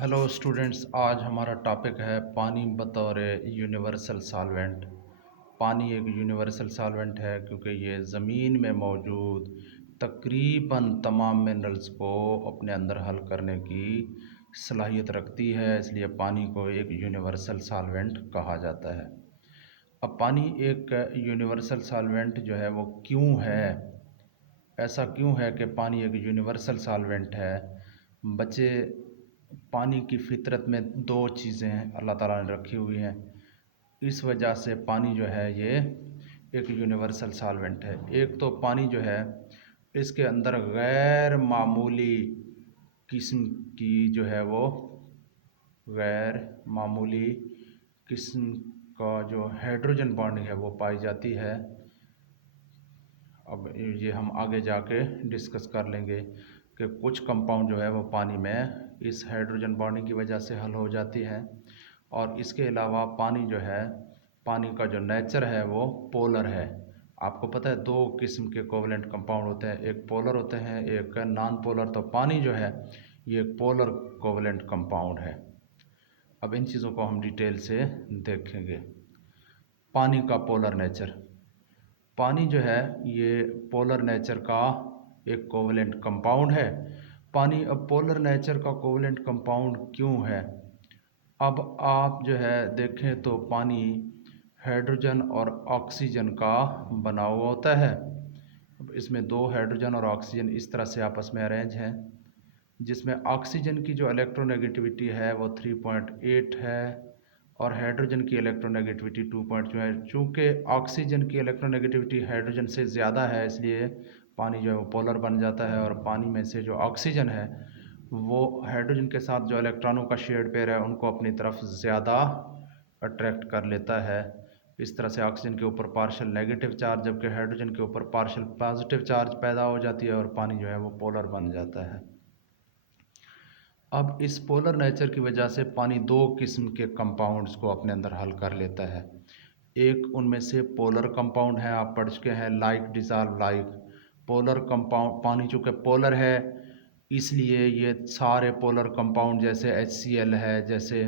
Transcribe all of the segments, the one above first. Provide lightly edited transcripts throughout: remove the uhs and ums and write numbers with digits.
Hello students, आज हमारा topic है पानी बतौर यूनिवर्सल सॉल्वेंट। पानी एक यूनिवर्सल सॉल्वेंट है क्योंकि ये ज़मीन में मौजूद तकरीबन तमाम मिनरल्स को अपने अंदर हल करने की सलाहियत रखती है, इसलिए पानी को एक यूनिवर्सल सॉल्वेंट कहा जाता है। अब पानी एक यूनिवर्सल सॉल्वेंट जो है वो क्यों है, ऐसा क्यों है कि पानी एक यूनिवर्सल सॉल्वेंट है। बच्चे, पानी की फितरत में दो चीज़ें अल्लाह ताला ने रखी हुई हैं, इस वजह से पानी जो है ये एक यूनिवर्सल सॉल्वेंट है। एक तो पानी जो है इसके अंदर गैर मामूली किस्म की जो है वो गैर मामूली किस्म का जो हाइड्रोजन बॉन्डिंग है वो पाई जाती है। अब ये हम आगे जाके डिस्कस कर लेंगे कि कुछ कंपाउंड जो है वो पानी में इस हाइड्रोजन बॉन्डिंग की वजह से हल हो जाती हैं। और इसके अलावा पानी जो है, पानी का जो नेचर है वो पोलर है। आपको पता है दो किस्म के कोवलेंट कंपाउंड होते हैं, एक पोलर होते हैं, एक नॉन पोलर। तो पानी जो है ये एक पोलर कोवलेंट कंपाउंड है। अब इन चीज़ों को हम डिटेल से देखेंगे। पानी का पोलर नेचर, पानी जो है ये पोलर नेचर का एक कोवलेंट कंपाउंड है। पानी अब पोलर नेचर का कोवलेंट कंपाउंड क्यों है? अब आप जो है देखें तो पानी हाइड्रोजन और ऑक्सीजन का बना हुआ होता है। अब इसमें दो हाइड्रोजन और ऑक्सीजन इस तरह से आपस में अरेंज हैं, जिसमें ऑक्सीजन की जो इलेक्ट्रोनेगेटिविटी है वो 3.8 है और हाइड्रोजन की इलेक्ट्रोनेगेटिविटी 2.2 है। चूँकि ऑक्सीजन की इलेक्ट्रोनेगेटिविटी हाइड्रोजन से ज़्यादा है, इसलिए पानी जो है वो पोलर बन जाता है और पानी में से जो ऑक्सीजन है वो हाइड्रोजन के साथ जो इलेक्ट्रॉनों का शेयर्ड पेयर है उनको अपनी तरफ ज़्यादा अट्रैक्ट कर लेता है। इस तरह से ऑक्सीजन के ऊपर पार्शियल नेगेटिव चार्ज जबकि हाइड्रोजन के ऊपर पार्शियल पॉजिटिव चार्ज पैदा हो जाती है और पानी जो है वो पोलर बन जाता है। अब इस पोलर नेचर की वजह से पानी दो किस्म के कंपाउंड्स को अपने अंदर हल कर लेता है। एक उनमें से पोलर कंपाउंड है, आप पढ़ चुके हैं, like dissolve like. Polar compound, पानी चूँकि पोलर है इसलिए ये सारे पोलर कंपाउंड जैसे HCl है, जैसे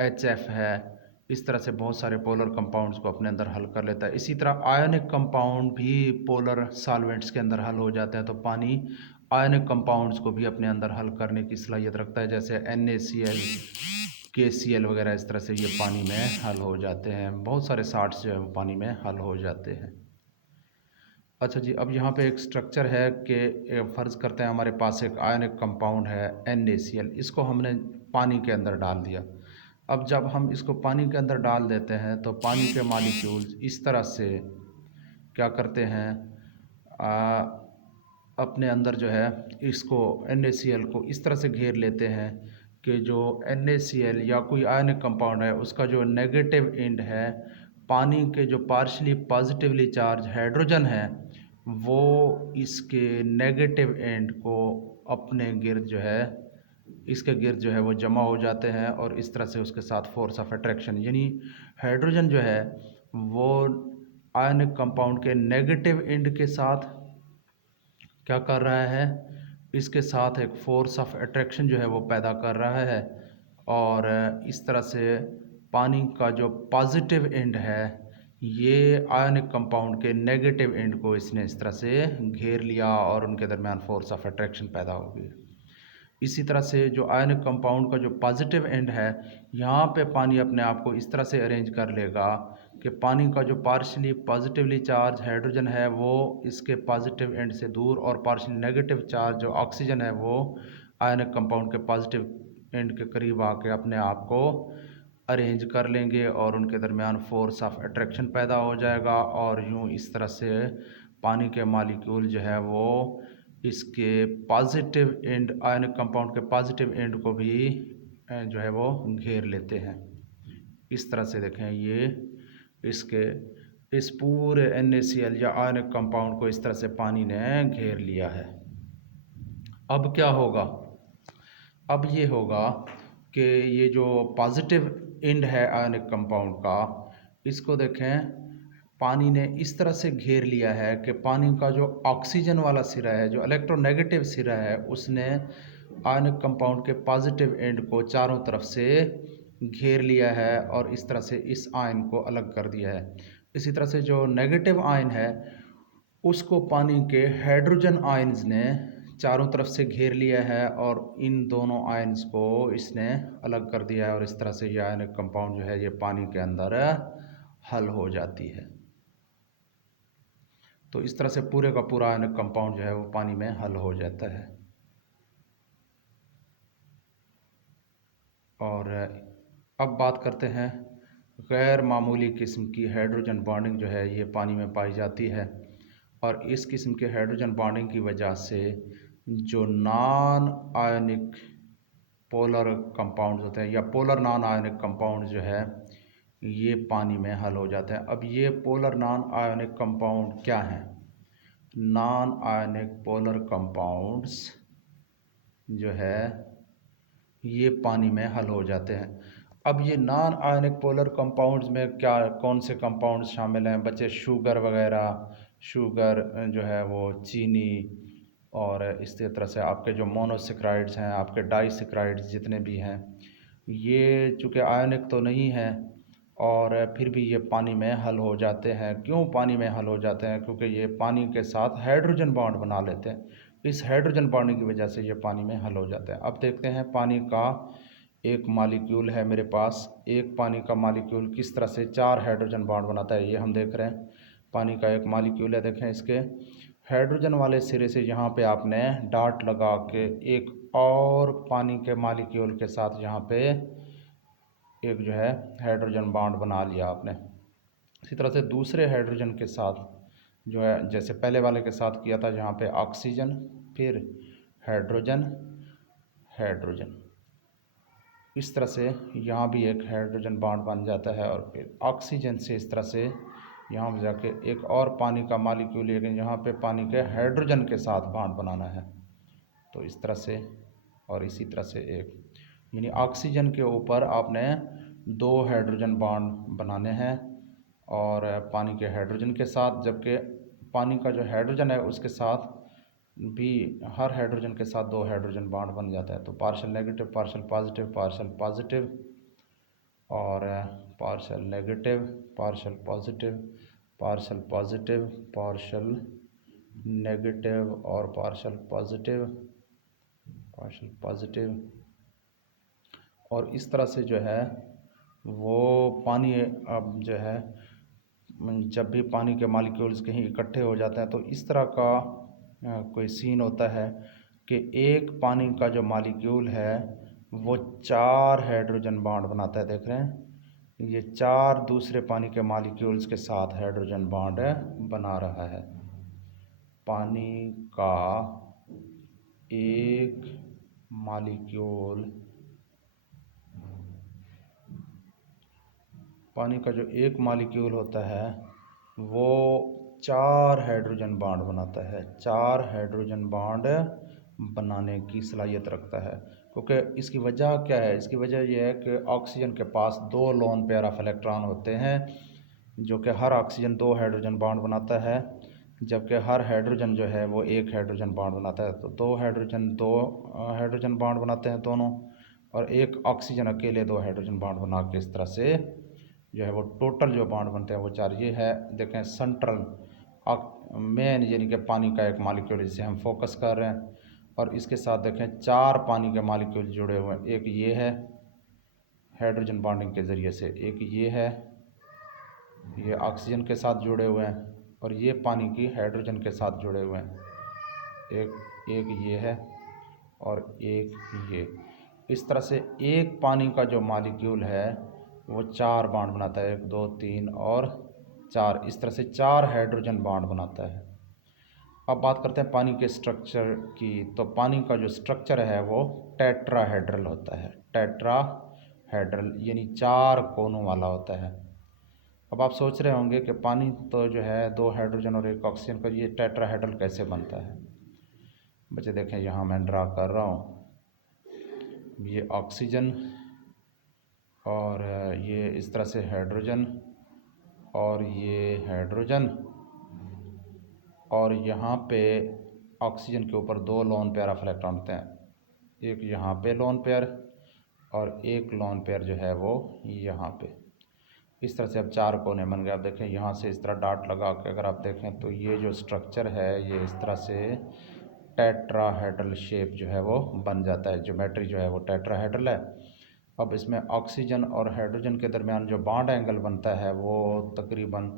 HF है, इस तरह से बहुत सारे पोलर कंपाउंड्स को अपने अंदर हल कर लेता है। इसी तरह आयनिक कंपाउंड भी पोलर सॉल्वेंट्स के अंदर हल हो जाते हैं। तो पानी आयनिक कंपाउंड्स को भी अपने अंदर हल करने की सलाहियत रखता है, जैसे NaCl, KCl वगैरह। इस तरह से ये पानी में हल हो जाते हैं। बहुत सारे साल्ट्स जो है वो पानी में हल हो जाते हैं। अच्छा जी, अब यहाँ पे एक स्ट्रक्चर है कि फ़र्ज़ करते हैं हमारे पास एक आयनिक कंपाउंड है NaCl, इसको हमने पानी के अंदर डाल दिया। अब जब हम इसको पानी के अंदर डाल देते हैं तो पानी के मॉलिक्यूल्स इस तरह से क्या करते हैं, अपने अंदर जो है इसको NaCl को इस तरह से घेर लेते हैं कि जो NaCl या कोई आयनिक कंपाउंड है उसका जो नेगेटिव एंड है, पानी के जो पार्शली पॉजिटिवली चार्ज हाइड्रोजन है वो इसके नेगेटिव एंड को अपने गिर्द जो है, इसके गिर्द जो है वो जमा हो जाते हैं और इस तरह से उसके साथ फोर्स ऑफ अट्रैक्शन, यानी हाइड्रोजन जो है वो आयनिक कंपाउंड के नेगेटिव एंड के साथ क्या कर रहा है, इसके साथ एक फोर्स ऑफ अट्रैक्शन जो है वो पैदा कर रहा है। और इस तरह से पानी का जो पॉजिटिव एंड है ये आयनिक कंपाउंड के नेगेटिव एंड को इसने इस तरह से घेर लिया और उनके दरमियान फोर्स ऑफ अट्रैक्शन पैदा हो गई। इसी तरह से जो आयनिक कंपाउंड का जो पॉजिटिव एंड है, यहाँ पे पानी अपने आप को इस तरह से अरेंज कर लेगा कि पानी का जो पार्शली पॉजिटिवली चार्ज हाइड्रोजन है वो इसके पॉजिटिव एंड से दूर और पार्शली नेगेटिव चार्ज जो ऑक्सीजन है वो आयनिक कंपाउंड के पॉजिटिव एंड के करीब आके अपने आप को अरेंज कर लेंगे और उनके दरमियान फोर्स ऑफ अट्रैक्शन पैदा हो जाएगा और यूँ इस तरह से पानी के मॉलिक्यूल जो है वो इसके पॉजिटिव एंड आयनिक कंपाउंड के पॉजिटिव एंड को भी जो है वो घेर लेते हैं। इस तरह से देखें, ये इसके इस पूरे NaCl या आयनिक कंपाउंड को इस तरह से पानी ने घेर लिया है। अब क्या होगा? अब ये होगा कि ये जो पॉजिटिव एंड है आयनिक कंपाउंड का, इसको देखें, पानी ने इस तरह से घेर लिया है कि पानी का जो ऑक्सीजन वाला सिरा है, जो इलेक्ट्रोनेगेटिव सिरा है, उसने आयनिक कंपाउंड के पॉजिटिव एंड को चारों तरफ से घेर लिया है और इस तरह से इस आयन को अलग कर दिया है। इसी तरह से जो नेगेटिव आयन है उसको पानी के हाइड्रोजन आयन्स ने चारों तरफ से घेर लिया है और इन दोनों आयन्स को इसने अलग कर दिया है और इस तरह से ये आयनिक कंपाउंड जो है ये पानी के अंदर हल हो जाती है। तो इस तरह से पूरे का पूरा आयनिक कंपाउंड जो है वो पानी में हल हो जाता है। और अब बात करते हैं गैर मामूली किस्म की हाइड्रोजन बॉन्डिंग जो है ये पानी में पाई जाती है और इस किस्म के हाइड्रोजन बॉन्डिंग की वजह से जो नॉन आयनिक पोलर कंपाउंड्स होते हैं या पोलर नॉन आयनिक कंपाउंड जो है ये पानी में हल हो जाते हैं। अब ये पोलर नॉन आयनिक कंपाउंड क्या हैं? नॉन आयनिक पोलर कंपाउंड्स जो है ये पानी में हल हो जाते हैं। अब ये नॉन आयनिक पोलर कंपाउंड्स में क्या कौन से कंपाउंड्स शामिल हैं बच्चे? शुगर वगैरह, शुगर जो है वो चीनी, और इसी तरह से आपके जो मोनोसेक्राइड्स हैं, आपके डाइसेक्राइड्स जितने भी हैं, ये चूँकि आयनिक तो नहीं है और फिर भी ये पानी में हल हो जाते हैं। क्यों पानी में हल हो जाते हैं? क्योंकि ये पानी के साथ हाइड्रोजन बॉन्ड बना लेते हैं। इस हाइड्रोजन बॉन्डिंग की वजह से ये पानी में हल हो जाते हैं। अब देखते हैं पानी का एक मॉलिक्यूल है मेरे पास, एक पानी का मॉलिक्यूल किस तरह से 4 हाइड्रोजन बॉन्ड बनाता है ये हम देख रहे हैं। पानी का एक मॉलिक्यूल है, देखें इसके हाइड्रोजन वाले सिरे से यहाँ पे आपने डॉट लगा के एक और पानी के मॉलिक्यूल के साथ यहाँ पे एक जो है हाइड्रोजन बॉन्ड बना लिया आपने। इसी तरह से दूसरे हाइड्रोजन के साथ जो है जैसे पहले वाले के साथ किया था, यहाँ पे ऑक्सीजन, फिर हाइड्रोजन, हाइड्रोजन, इस तरह से यहाँ भी एक हाइड्रोजन बॉन्ड बन जाता है और फिर ऑक्सीजन से इस तरह से यहाँ पर जाके एक और पानी का मॉलिक्यूल, लेकिन यहाँ पे पानी के हाइड्रोजन के साथ बॉन्ड बनाना है। तो इस तरह से और इसी तरह से एक, यानी ऑक्सीजन के ऊपर आपने 2 हाइड्रोजन बॉन्ड बनाने हैं और पानी के हाइड्रोजन के साथ, जबकि पानी का जो हाइड्रोजन है उसके साथ भी हर हाइड्रोजन के साथ 2 हाइड्रोजन बॉन्ड बन जाता है। तो partial negative, partial positive, partial positive और partial negative, partial positive, partial positive, partial negative और पार्शियल पॉजिटिव, पार्शियल पॉजिटिव, और इस तरह से जो है वो पानी अब जो है जब भी पानी के मॉलिक्यूल्स कहीं इकट्ठे हो जाते हैं तो इस तरह का कोई सीन होता है कि एक पानी का जो मॉलिक्यूल है वो 4 हाइड्रोजन बॉन्ड बनाता है। देख रहे हैं ये 4 दूसरे पानी के मॉलिक्यूल्स के साथ हाइड्रोजन बॉन्ड बना रहा है। पानी का एक मॉलिक्यूल, पानी का जो एक मॉलिक्यूल होता है वो 4 हाइड्रोजन बॉन्ड बनाता है, 4 हाइड्रोजन बॉन्ड बनाने की सलाहियत रखता है। क्योंकि इसकी वजह क्या है? इसकी वजह यह है कि ऑक्सीजन के पास 2 लोन पेयर ऑफ इलेक्ट्रॉन होते हैं, जो कि हर ऑक्सीजन 2 हाइड्रोजन बॉन्ड बनाता है, जबकि हर हाइड्रोजन जो है वो 1 हाइड्रोजन बॉन्ड बनाता है। तो 2 हाइड्रोजन बॉन्ड बनाते हैं दोनों, और एक ऑक्सीजन अकेले 2 हाइड्रोजन बॉन्ड बना के इस तरह से जो है वो टोटल जो बॉन्ड बनते हैं वो 4। ये है देखें सेंट्रल मेन, यानी कि पानी का एक मॉलिक्यूल जिसे हम फोकस कर रहे हैं, और इसके साथ देखें 4 पानी के मॉलिक्यूल जुड़े हुए हैं। एक ये है हाइड्रोजन बॉन्डिंग के ज़रिए से, एक ये है, ये ऑक्सीजन के साथ जुड़े हुए हैं, और ये पानी की हाइड्रोजन के साथ जुड़े हुए हैं। एक ये है और एक ये। इस तरह से एक पानी का जो मॉलिक्यूल है वो 4 बॉन्ड बनाता है, 1 2 3 और 4, इस तरह से 4 हाइड्रोजन बॉन्ड बनाता है। अब बात करते हैं पानी के स्ट्रक्चर की। तो पानी का जो स्ट्रक्चर है वो टेट्राहेड्रल होता है, टेट्राहेड्रल यानी 4 कोनों वाला होता है। अब आप सोच रहे होंगे कि पानी तो जो है 2 हाइड्रोजन और 1 ऑक्सीजन का, ये टेट्राहेड्रल कैसे बनता है? बच्चे देखें यहाँ मैं ड्रा कर रहा हूँ, ये ऑक्सीजन और ये इस तरह से हाइड्रोजन और ये हाइड्रोजन, और यहाँ पे ऑक्सीजन के ऊपर 2 लोन पेयर ऑफ इलेक्ट्रॉन होते हैं, एक यहाँ पे लोन पेयर और एक लोन पेयर जो है वो यहाँ पे। इस तरह से अब 4 कोने बन गए। आप देखें यहाँ से इस तरह डॉट लगा के अगर आप देखें तो ये जो स्ट्रक्चर है ये इस तरह से टेट्राहेड्रल शेप जो है वो बन जाता है। ज्योमेट्री जो है वो टेट्राहेड्रल है। अब इसमें ऑक्सीजन और हाइड्रोजन के दरमियान जो बॉन्ड एंगल बनता है वो तकरीबन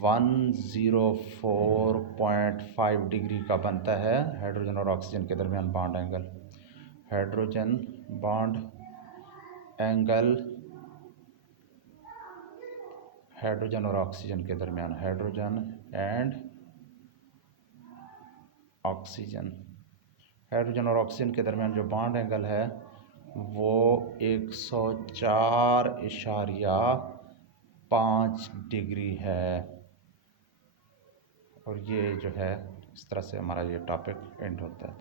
104.5 डिग्री का बनता है। हाइड्रोजन और ऑक्सीजन के दरमियान bond angle, hydrogen bond angle, hydrogen और ऑक्सीजन के दरमियान, हाइड्रोजन एंड ऑक्सीजन, हाइड्रोजन और ऑक्सीजन के दरमियान जो बॉन्ड एंगल है वो 104.5 डिग्री है। और ये जो है इस तरह से हमारा ये टॉपिक एंड होता है।